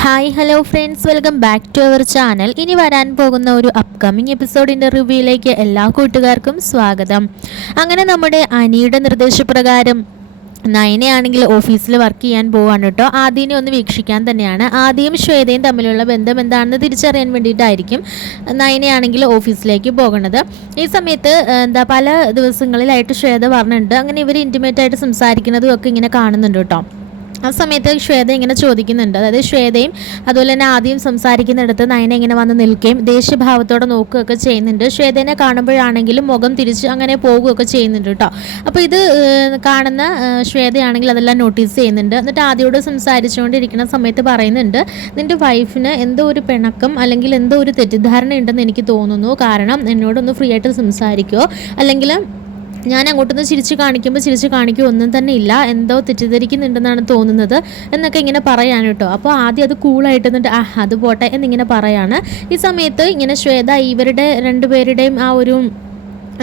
Hi hello friends welcome back to our channel ഇനി വരാൻ പോകുന്ന ഒരു അപ്കമിങ് എപ്പിസോഡിന്റെ റിവ്യൂയിലേക്ക് എല്ലാ കൂട്ടുകാർക്കും സ്വാഗതം. അങ്ങനെ നമ്മുടെ അനിയുടെ നിർദ്ദേശപ്രകാരം നയനയാണെങ്കിൽ ഓഫീസിൽ വർക്ക് ചെയ്യാൻ പോവാണ് കേട്ടോ. ആദ്യനെ ഒന്ന് വീക്ഷിക്കാൻ തന്നെയാണ്. ആദ്യം ശ്വേതയും തമ്മിലുള്ള ബന്ധം എന്താണെന്ന് തിരിച്ചറിയാൻ വേണ്ടിയിട്ടായിരിക്കും നയനയാണെങ്കിൽ ഓഫീസിലേക്ക് പോകുന്നത് ഈ സമയത്ത് എന്താ പല ദിവസങ്ങളിലായിട്ട് ശ്വേത പറഞ്ഞിട്ടുണ്ട്. അങ്ങനെ ഇവർ ഇന്റിമേറ്റ് ആയിട്ട് സംസാരിക്കുന്നതും ഒക്കെ ഇങ്ങനെ കാണുന്നുണ്ട് കേട്ടോ. ആ സമയത്ത് ശ്വേത ഇങ്ങനെ ചോദിക്കുന്നുണ്ട്. അതായത് ശ്വേതയും അതുപോലെ തന്നെ ആദ്യം സംസാരിക്കുന്നിടത്ത് നയന ഇങ്ങനെ വന്ന് നിൽക്കുകയും ദേഷ്യഭാവത്തോടെ നോക്കുകയൊക്കെ ചെയ്യുന്നുണ്ട്. ശ്വേതനെ കാണുമ്പോഴാണെങ്കിലും മുഖം തിരിച്ച് അങ്ങനെ പോകുകയൊക്കെ ചെയ്യുന്നുണ്ട് കേട്ടോ. അപ്പോൾ ഇത് കാണുന്ന ശ്വേതയാണെങ്കിൽ അതെല്ലാം നോട്ടീസ് ചെയ്യുന്നുണ്ട്. എന്നിട്ട് ആദ്യയോട് സംസാരിച്ചുകൊണ്ടിരിക്കുന്ന സമയത്ത് പറയുന്നുണ്ട് നിന്റെ വൈഫിന് എന്തോ ഒരു പിണക്കം അല്ലെങ്കിൽ എന്തോ ഒരു തെറ്റിദ്ധാരണ ഉണ്ടെന്ന് എനിക്ക് തോന്നുന്നു. കാരണം എന്നോടൊന്ന് ഫ്രീ ആയിട്ട് സംസാരിക്കുമോ അല്ലെങ്കിൽ ഞാൻ അങ്ങോട്ടൊന്ന് ചിരിച്ച് കാണിക്കുമ്പോൾ ചിരിച്ച് കാണിക്കുക ഒന്നും തന്നെ ഇല്ല. എന്തോ തെറ്റിദ്ധരിക്കുന്നുണ്ടെന്നാണ് തോന്നുന്നത് എന്നൊക്കെ ഇങ്ങനെ പറയാണ് കേട്ടോ. അപ്പോൾ ആദ്യം അത് കൂളായിട്ട് എന്നിട്ട് ആ അത് പോട്ടെ എന്നിങ്ങനെ പറയാണ്. ഈ സമയത്ത് ഇങ്ങനെ ശ്വേത ഇവരുടെ രണ്ടുപേരുടെയും ആ ഒരു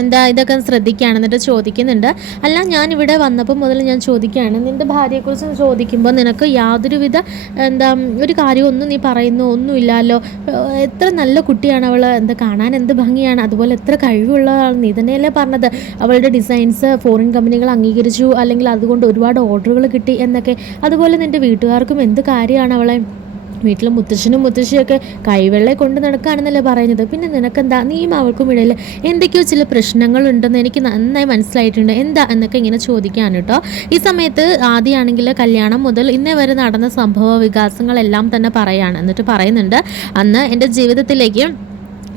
എന്താ ഇതൊക്കെ ശ്രദ്ധിക്കുകയാണ് എന്നിട്ട് ചോദിക്കുന്നുണ്ട്. അല്ല ഞാൻ ഇവിടെ വന്നപ്പോൾ മുതൽ ഞാൻ ചോദിക്കുകയാണ് നിന്റെ ഭാര്യയെക്കുറിച്ച് ചോദിക്കുമ്പോൾ നിനക്ക് യാതൊരുവിധ എന്താ ഒരു കാര്യമൊന്നും നീ പറയുന്നു ഒന്നുമില്ലല്ലോ. എത്ര നല്ല കുട്ടിയാണ് അവൾ എന്താ കാണാൻ എന്ത് ഭംഗിയാണ് അതുപോലെ എത്ര കഴിവുള്ളതാണ് നീ തന്നെയല്ലേ പറഞ്ഞത് അവളുടെ ഡിസൈൻസ് ഫോറിൻ കമ്പനികൾ അംഗീകരിച്ചു അല്ലെങ്കിൽ അതുകൊണ്ട് ഒരുപാട് ഓർഡറുകൾ കിട്ടി എന്നൊക്കെ. അതുപോലെ നിന്റെ വീട്ടുകാർക്കും എന്ത് കാര്യമാണ് അവളെ വീട്ടിൽ മുത്തശ്ശനും മുത്തശ്ശിയൊക്കെ കൈവെള്ളെ കൊണ്ട് നടക്കുകയാണെന്നല്ലേ പറയുന്നത്. പിന്നെ നിനക്കെന്താ? നീയും അവൾക്കും ഇടയിൽ എന്തൊക്കെയോ ചില പ്രശ്നങ്ങളുണ്ടെന്ന് എനിക്ക് നന്നായി മനസ്സിലായിട്ടുണ്ട്. എന്താ എന്നൊക്കെ ഇങ്ങനെ ചോദിക്കാൻ കേട്ടോ. ഈ സമയത്ത് ആദ്യമാണെങ്കിൽ കല്യാണം മുതൽ ഇന്നേ വരെ നടന്ന സംഭവ വികാസങ്ങളെല്ലാം തന്നെ പറയാണ്. എന്നിട്ട് പറയുന്നുണ്ട് അന്ന് എന്റെ ജീവിതത്തിലേക്ക്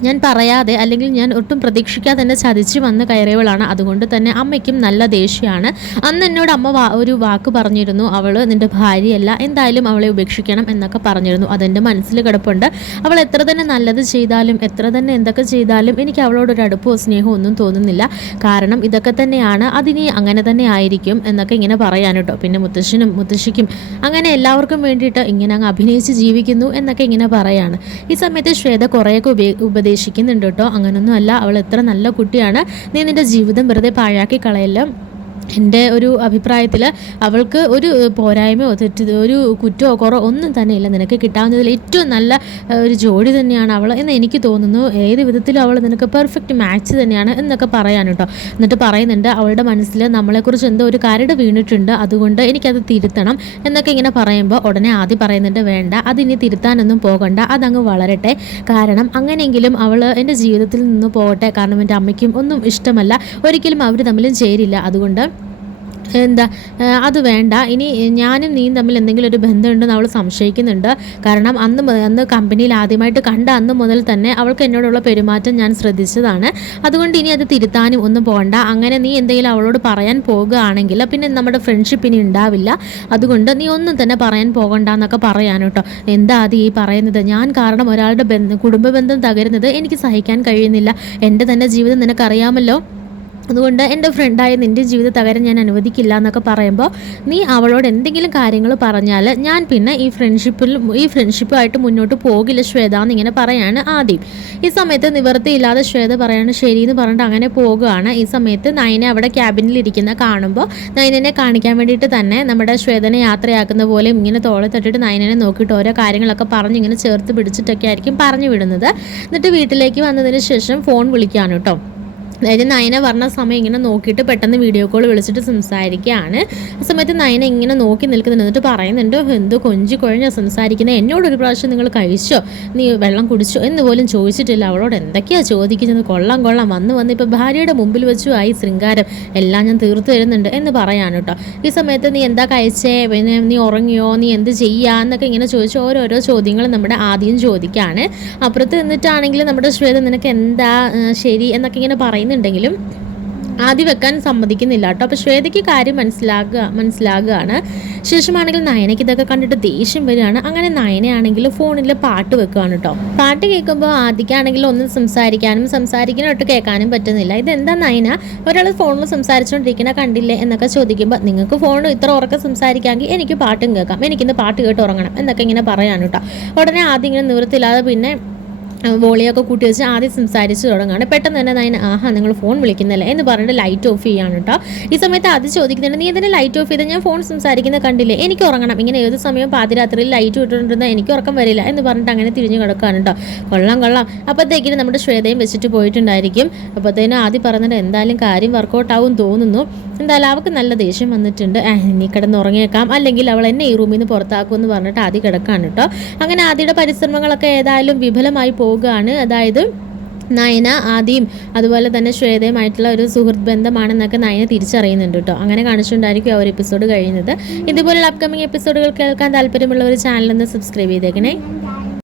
ഞാൻ പറയാതെ അല്ലെങ്കിൽ ഞാൻ ഒട്ടും പ്രതീക്ഷിക്കാതെ തന്നെ ചതിച്ചു വന്ന് കയറിയവളാണ്. അതുകൊണ്ട് തന്നെ അമ്മയ്ക്കും നല്ല ദേഷ്യമാണ്. അന്ന് എന്നോട് അമ്മ ഒരു വാക്ക് പറഞ്ഞിരുന്നു. അവൾ നിന്റെ ഭാര്യയല്ല എന്തായാലും അവളെ ഉപേക്ഷിക്കണം എന്നൊക്കെ പറഞ്ഞിരുന്നു. അതെന്റെ മനസ്സിൽ കിടപ്പുണ്ട്. അവൾ എത്ര തന്നെ നല്ലത് ചെയ്താലും എത്ര തന്നെ എന്തൊക്കെ ചെയ്താലും എനിക്ക് അവളോടൊരു അടുപ്പോ സ്നേഹമോ ഒന്നും തോന്നുന്നില്ല. കാരണം ഇതൊക്കെ തന്നെയാണ്. അതിനി അങ്ങനെ തന്നെ ആയിരിക്കും എന്നൊക്കെ ഇങ്ങനെ പറയാൻ കേട്ടോ പിന്നെ മുത്തശ്ശനും മുത്തശ്ശിക്കും അങ്ങനെ എല്ലാവർക്കും വേണ്ടിയിട്ട് ഇങ്ങനെ അങ്ങ് അഭിനയിച്ച് ജീവിക്കുന്നു എന്നൊക്കെ ഇങ്ങനെ പറയാണ്. ഈ സമയത്ത് ശ്വേത കുറേയൊക്കെ ഉപേ ഉപദേശിക്കുന്നുണ്ട് കേട്ടോ. അങ്ങനൊന്നും അല്ല അവൾ എത്ര നല്ല കുട്ടിയാണ്. നീ നിന്റെ ജീവിതം വെറുതെ പാഴാക്കി കളയല്ലോ? എന്റെ ഒരു അഭിപ്രായത്തിൽ അവൾക്ക് ഒരു പോരായ്മയോ തെറ്റ് ഒരു കുറ്റമോ കുറവോ ഒന്നും തന്നെ ഇല്ല. നിനക്ക് കിട്ടാവുന്നതിൽ ഏറ്റവും നല്ല ഒരു ജോഡി തന്നെയാണ് അവൾ എന്ന് എനിക്ക് തോന്നുന്നു. ഏത് വിധത്തിലും അവൾ നിനക്ക് പെർഫെക്റ്റ് മാച്ച് തന്നെയാണ് എന്നൊക്കെ പറയാൻ കേട്ടോ. എന്നിട്ട് പറയുന്നുണ്ട് അവളുടെ മനസ്സിൽ നമ്മളെക്കുറിച്ച് എന്തോ ഒരു കരട് വീണിട്ടുണ്ട് അതുകൊണ്ട് എനിക്കത് തിരുത്തണം എന്നൊക്കെ ഇങ്ങനെ പറയുമ്പോൾ ഉടനെ ആദ്യം പറയുന്നുണ്ട് വേണ്ട അതിനി തിരുത്താനൊന്നും പോകണ്ട അതങ്ങ് വളരട്ടെ. കാരണം അങ്ങനെയെങ്കിലും അവൾ എന്റെ ജീവിതത്തിൽ നിന്ന് പോകട്ടെ. കാരണം എന്റെ അമ്മയ്ക്കും ഒന്നും ഇഷ്ടമല്ല. ഒരിക്കലും അവർ തമ്മിലും ചേരില്ല. അതുകൊണ്ട് എന്താ അത് വേണ്ട. ഇനി ഞാനും നീയും തമ്മിൽ എന്തെങ്കിലും ഒരു ബന്ധമുണ്ടെന്ന് അവൾ സംശയിക്കുന്നുണ്ട്. കാരണം അന്ന് അന്ന് കമ്പനിയിൽ ആദ്യമായിട്ട് കണ്ട അന്ന് മുതൽ തന്നെ അവൾക്ക് എന്നോടുള്ള പെരുമാറ്റം ഞാൻ ശ്രദ്ധിച്ചതാണ്. അതുകൊണ്ട് ഇനി അത് തിരുത്താനും ഒന്നും പോകണ്ട അങ്ങനെ നീ എന്തെങ്കിലും അവളോട് പറയാൻ പോകുകയാണെങ്കിൽ പിന്നെ നമ്മുടെ ഫ്രണ്ട്ഷിപ്പ് ഇനി ഉണ്ടാവില്ല. അതുകൊണ്ട് നീ ഒന്നും തന്നെ പറയാൻ പോകണ്ട എന്നൊക്കെ പറയാൻ കേട്ടോ. എന്താ അത് ഈ പറയുന്നത്? ഞാൻ കാരണം ഒരാളുടെ ബന്ധം കുടുംബ ബന്ധം തകരുന്നത് എനിക്ക് സഹിക്കാൻ കഴിയുന്നില്ല. എന്റെ തന്നെ ജീവിതം നിനക്കറിയാമല്ലോ? അതുകൊണ്ട് എന്റെ ഫ്രണ്ടായ നിന്റെ ജീവിതം തകരാൻ ഞാൻ അനുവദിക്കില്ല എന്നൊക്കെ പറയുമ്പോൾ നീ അവളോട് എന്തെങ്കിലും കാര്യങ്ങൾ പറഞ്ഞാൽ ഞാൻ പിന്നെ ഈ ഫ്രണ്ട്ഷിപ്പിൽ ഈ ഫ്രണ്ട്ഷിപ്പുമായിട്ട് മുന്നോട്ട് പോകില്ല ശ്വേത എന്നിങ്ങനെ പറയാണ് ആദ്യം. ഈ സമയത്ത് നിവൃത്തിയില്ലാതെ ശ്വേത പറയാണ് ശരി എന്ന് പറഞ്ഞിട്ട് അങ്ങനെ പോകുകയാണ് ഈ സമയത്ത് നൈന അവിടെ ക്യാബിനിൽ ഇരിക്കുന്ന കാണുമ്പോൾ നൈനനെ കാണിക്കാൻ വേണ്ടിയിട്ട് തന്നെ നമ്മുടെ ശ്വേതനെ യാത്രയാക്കുന്ന പോലെ ഇങ്ങനെ തോളെ തട്ടിട്ട് നൈനനെ നോക്കിയിട്ട് ഓരോ കാര്യങ്ങളൊക്കെ പറഞ്ഞ് ഇങ്ങനെ ചേർത്ത് പിടിച്ചിട്ടൊക്കെ ആയിരിക്കും പറഞ്ഞു വിടുന്നത്. എന്നിട്ട് വീട്ടിലേക്ക് വന്നതിന് ശേഷം ഫോൺ വിളിക്കുകയാണ് കേട്ടോ. അതായത് നയന പറഞ്ഞ സമയം ഇങ്ങനെ നോക്കിയിട്ട് പെട്ടെന്ന് വീഡിയോ കോൾ വിളിച്ചിട്ട് സംസാരിക്കുകയാണ്. ആ സമയത്ത് നയന ഇങ്ങനെ നോക്കി നിൽക്കുന്നുണ്ട് എന്നിട്ട് പറയുന്നുണ്ട് എന്തോ കൊഞ്ചി കുഴഞ്ഞോ സംസാരിക്കുന്നത് എന്നോട് ഒരു പ്രാവശ്യം നിങ്ങൾ കഴിച്ചോ? നീ വെള്ളം കുടിച്ചോ? എന്ന് പോലും ചോദിച്ചിട്ടില്ല. അവളോട് എന്തൊക്കെയാ ചോദിക്കുന്നത്? കൊള്ളാം കൊള്ളാം. വന്ന് വന്ന് ഇപ്പോൾ ഭാര്യയുടെ മുമ്പിൽ വെച്ചു ആയി ശൃംഗാരം. എല്ലാം ഞാൻ തീർത്തു തരുന്നുണ്ട് എന്ന് പറയാണ് കേട്ടോ. ഈ സമയത്ത് നീ എന്താ കഴിച്ചേ? പിന്നെ നീ ഉറങ്ങിയോ? നീ എന്ത് ചെയ്യാ? എന്നൊക്കെ ഇങ്ങനെ ചോദിച്ച് ഓരോരോ ചോദ്യങ്ങൾ നമ്മുടെ ആദ്യം ചോദിക്കുകയാണ്. അപ്പുറത്ത് നിന്നിട്ടാണെങ്കിൽ നമ്മുടെ ശ്വേത നിനക്ക് എന്താ ശരി? എന്നൊക്കെ ഇങ്ങനെ പറയുന്നുണ്ടെങ്കിലും ആദ്യം വെക്കാൻ സമ്മതിക്കുന്നില്ല കേട്ടോ. അപ്പോൾ ശ്വേതയ്ക്ക് കാര്യം മനസ്സിലാകുക മനസ്സിലാകുകയാണ്. ശേഷമാണെങ്കിൽ നയനയ്ക്ക് ഇതൊക്കെ കണ്ടിട്ട് ദേഷ്യം വരികയാണ്. അങ്ങനെ നയനയാണെങ്കിൽ ഫോണിൽ പാട്ട് വെക്കുകയാണ് കേട്ടോ. പാട്ട് കേൾക്കുമ്പോൾ ആദ്യക്കാണെങ്കിൽ ഒന്നും സംസാരിക്കാനും സംസാരിക്കാനോട്ട് കേൾക്കാനും പറ്റുന്നില്ല. ഇതെന്താ നയന? ഒരാൾ ഫോണിൽ സംസാരിച്ചുകൊണ്ടിരിക്കണ കണ്ടില്ലേ എന്നൊക്കെ ചോദിക്കുമ്പോൾ നിങ്ങൾക്ക് ഫോൺ ഇത്ര ഉറക്കം സംസാരിക്കാമെങ്കിൽ എനിക്ക് പാട്ടും കേൾക്കാം. എനിക്കിന്ന് പാട്ട് കേട്ട് ഉറങ്ങണം എന്നൊക്കെ ഇങ്ങനെ പറയാൻ കേട്ടോ. ഉടനെ ആദ്യം ഇങ്ങനെ നിവൃത്തില്ലാതെ പിന്നെ വോളിയൊക്കെ കൂട്ടി വെച്ച് ആദ്യം സംസാരിച്ച് തുടങ്ങുകയാണ്. പെട്ടെന്ന് തന്നെ നയന ആഹാ നിങ്ങൾ ഫോൺ വിളിക്കുന്നില്ല എന്ന് പറഞ്ഞിട്ട് ലൈറ്റ് ഓഫ് ചെയ്യാണ് കേട്ടോ ഈ സമയത്ത് അത് ചോദിക്കുന്നുണ്ട് നീ എന്തിനാ ലൈറ്റ് ഓഫ് ചെയ്ത്? ഞാൻ ഫോൺ സംസാരിക്കുന്നത് കണ്ടില്ലേ? എനിക്ക് ഉറങ്ങണം. ഇങ്ങനെ ഏത് സമയം പാതിരാത്രിയിൽ ലൈറ്റ് ഇട്ടുകൊണ്ടിരുന്നാൽ എനിക്ക് ഉറക്കം വരില്ല എന്ന് പറഞ്ഞിട്ട് അങ്ങനെ തിരിഞ്ഞു കിടക്കുകയാണ് കേട്ടോ കൊള്ളാം കൊള്ളാം. അപ്പോഴത്തേക്കിനും നമ്മുടെ ശ്വേതയും വെച്ചിട്ട് പോയിട്ടുണ്ടായിരിക്കും. അപ്പോഴത്തേനും ആദ്യം പറഞ്ഞിട്ട് എന്തായാലും കാര്യം വർക്കൗട്ട് ആവും തോന്നുന്നു. എന്തായാലും അവൾക്ക് നല്ല ദേഷ്യം വന്നിട്ടുണ്ട്. "ഏഹ്, നീ കിടന്ന് ഉറങ്ങിയേക്കാം. അല്ലെങ്കിൽ അവൾ എന്നെ ഈ റൂമിൽ നിന്ന് പുറത്താക്കുമെന്ന് പറഞ്ഞിട്ട് ആദ്യം കിടക്കാണ് കേട്ടോ അങ്ങനെ ആദ്യയുടെ പരിശ്രമങ്ങളൊക്കെ ഏതായാലും വിഫലമായി പോവുകയാണ് അതായത് നയന ആദ്യം അതുപോലെ തന്നെ ശ്വേതയുമായിട്ടുള്ള ഒരു സുഹൃത്ത് ബന്ധമാണെന്നൊക്കെ നയന തിരിച്ചറിയുന്നുണ്ട് കേട്ടോ. അങ്ങനെ കാണിച്ചുകൊണ്ടായിരിക്കും ആ ഒരു എപ്പിസോഡ് കഴിയുന്നത്. ഇതുപോലുള്ള അപ്കമിങ് എപ്പിസോഡുകൾ കേൾക്കാൻ താല്പര്യമുള്ള ഒരു ചാനൽ ഒന്ന് സബ്സ്ക്രൈബ് ചെയ്തേക്കണേ.